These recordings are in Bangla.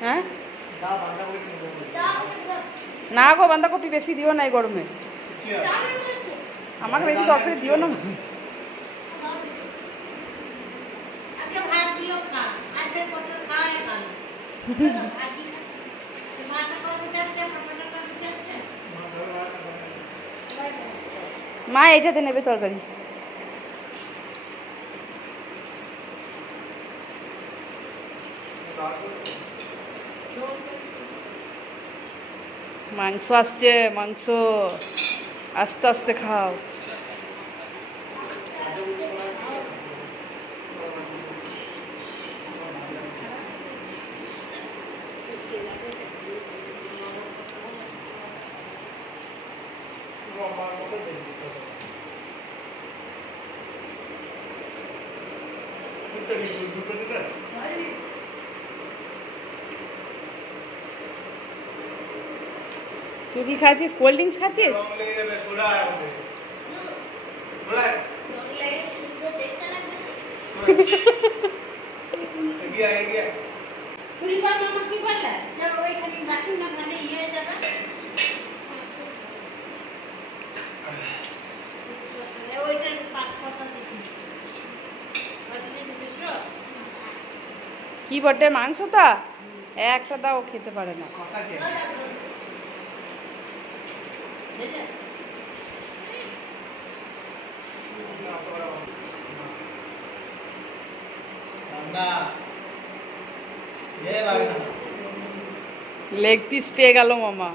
হ্যাঁ না গো বাঁধাকপি বেশি দিও না এই গরমে আমাকে বেশি তরকারি দিও না মা এইটাতে নেবে তরকারি মাংস আসছে মাংস আস্তে আস্তে খাও তুই কি খাচ্ছিস কোল্ড ড্রিঙ্কস খাচ্ছিস কি বটে মাংসটা একটা দাও খেতে পারে না লেগ পিস পেয়ে গেল মামা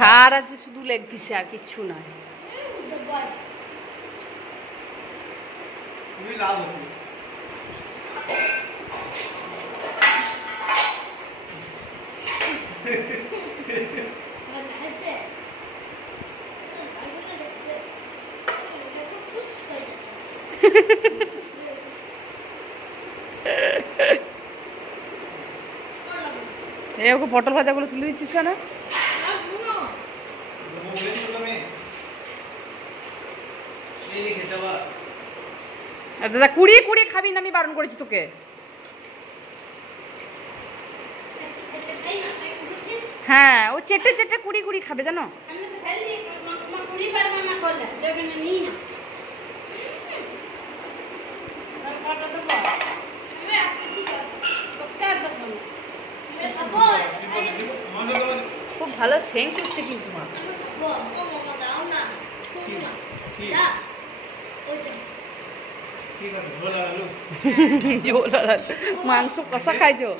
হাড় আছে শুধু লেগ পিসে আর কিচ্ছু নয় ওকে পটল ভাজাগুলো তুলে দিচ্ছিস কেন দাদা কুড়িয়ে কুড়িয়ে খাবি না আমি বারণ করেছি তোকে হ্যাঁ ও চেটে চেটে কুড়ি কুড়ি খাবে জানো খুব ভালো সেন্ট হচ্ছে কিন্তু মা মাংস কষা খাইছো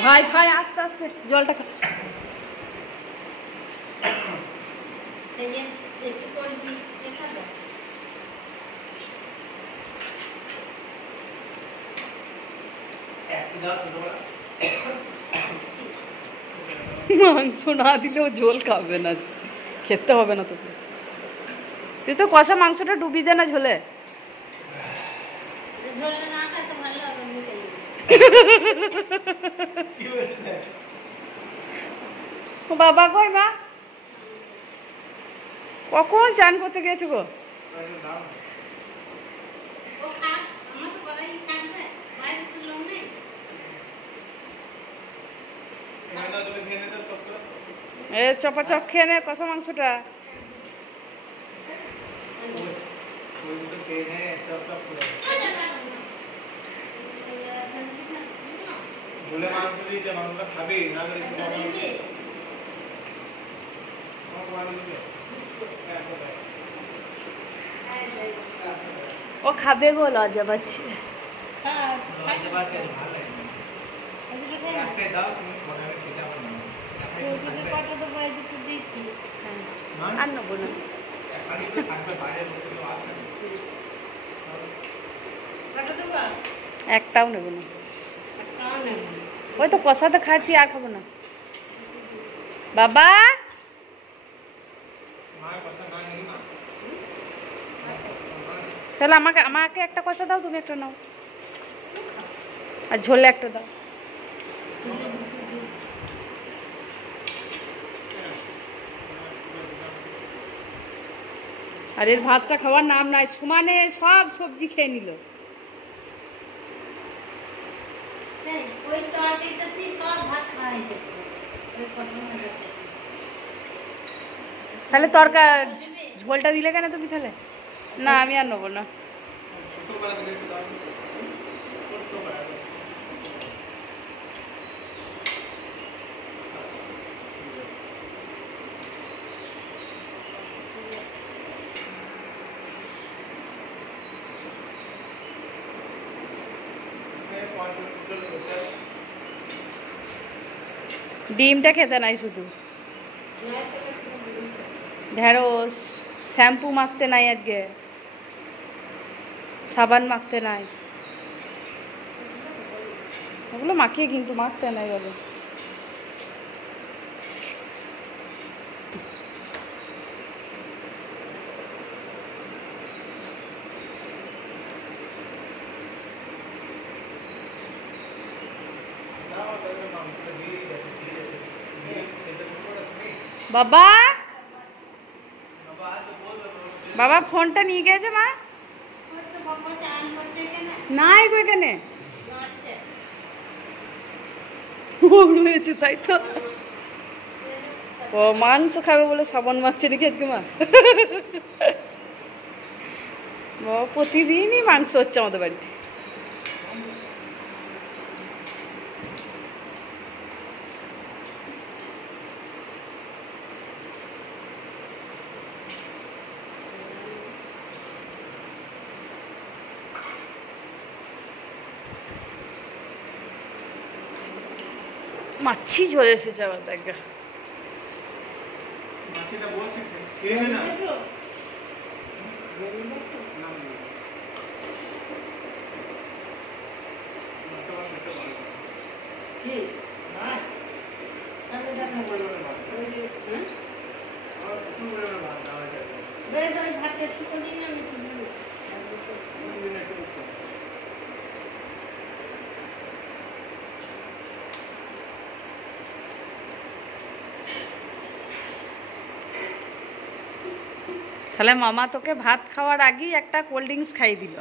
ভাই ভাই আস্তে আস্তে জলটা খা মাংস না দিলেও ঝোল খাবে না খেতে হবে না তোকে তুই তো কষা মাংসটা ডুবি দে না ঝোলে বাবা কই মা কখন চান করতে গেছো গো এ চপা চপ খেয়ে নে কষা মাংসটা ও খাবে গো, লজ্জা পাচ্ছে। আর নেবো না, একটাও নেবো না। ওই তো কষাতে খাচ্ছি, আর খাবো না। বাবা তাহলে আমাকে একটা কষা দাও, তুমি একটা নাও, আর ঝোলে একটা দাও। আর এর ভাতটা খাওয়ার নাম নাই, সমানে সব সবজি খেয়ে নিল। তাহলে ঝোলটা দিলে কেন তুমি তাহলে? না আমি আর নেবো না। ডিমটা খেতে নাই, শুধু ঢেঁড়স, শ্যাম্পু মাখতে নাই, আজকে সাবান মাখতে নাই, ওগুলো মাখিয়ে কিন্তু মাখতে নাই বলো। বাবা বাবা ফোনটা নিয়ে গেছে মা, নাই গো এখানে হয়েছে, তাই তো। ও মাংস খাবে বলে সাবান মাখছে নাকি আজকে মা? প্রতিদিনই মাংস হচ্ছে আমাদের বাড়িতে। মাছি ঝরে এসেছে আবার দেখা। তাহলে মামা তোকে ভাত খাওয়ার আগেই একটা কোল্ড ড্রিঙ্কস খাইয়ে দিল।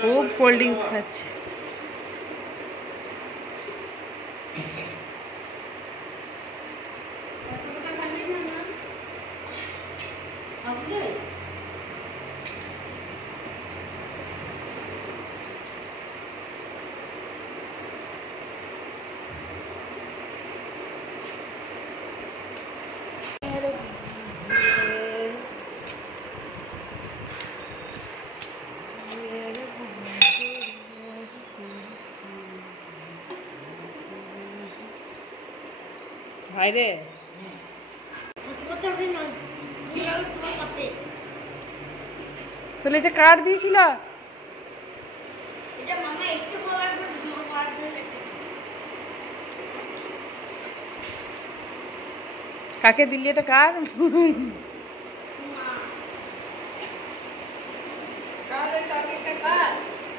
খুব কোল্ড ড্রিঙ্কস খাচ্ছে। ভাইরে তাহলে এটা কার দিয়েছিল? কাকে দিলি এটা? কার?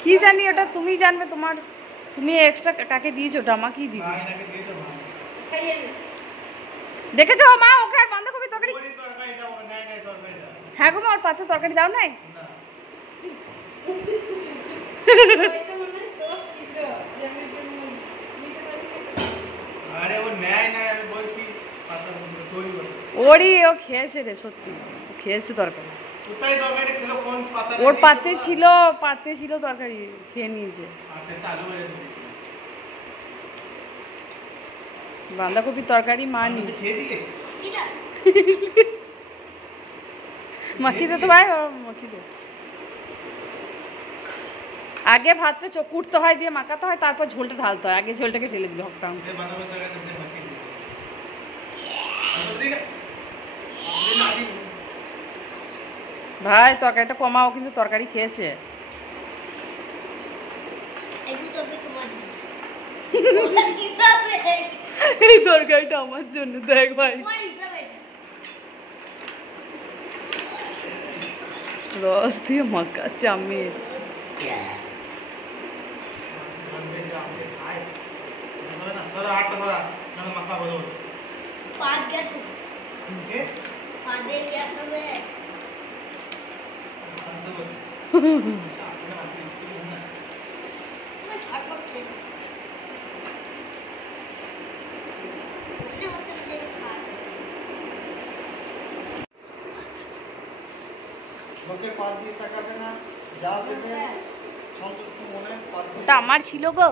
কি জানি, ওটা তুমি জানবে। তুমি এক্সট্রা কাকে দিয়েছো? ওটা আমাকেই দিয়ে দিয়েছো। দেখেছো মা? ওকে আর বাঁধাকপি তরকারি। হ্যাঁ গো মা, ওর পাতে তরকারি দাও নাই? ওরই ও খেয়েছে রে, সত্যি ও খেয়েছে তরকারি। ওর পাতে ছিল তরকারি, খেয়ে নিয়েছে। বাঁধাকপির তরকারি মা নি মাখিয়ে দে তো ভাই, মাখিয়ে দে। আগে ভাতটা কুটতে হয়, দিয়ে মাখাতে হয়, তারপর ঝোলটা ঢালতে হয়। আগে ঝোলটাকে ঢেলে দিল হকটাম। ভাই তরকারিটা কমাও, কিন্তু তরকারি খেয়েছে। এই তরকারিটা আমার জন্য, দেখ ভাই রস দিয়ে মাখাচ্ছে আমি। ওটা আমার ছিল গো।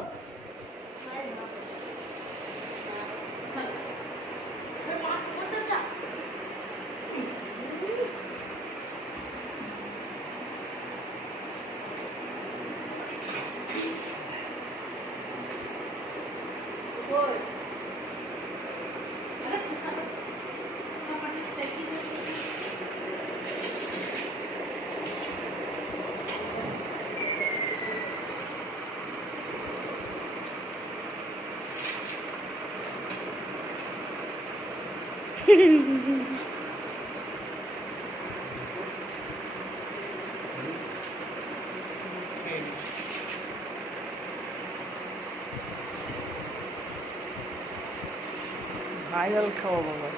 ভাইরাল খাওয়া বাবা।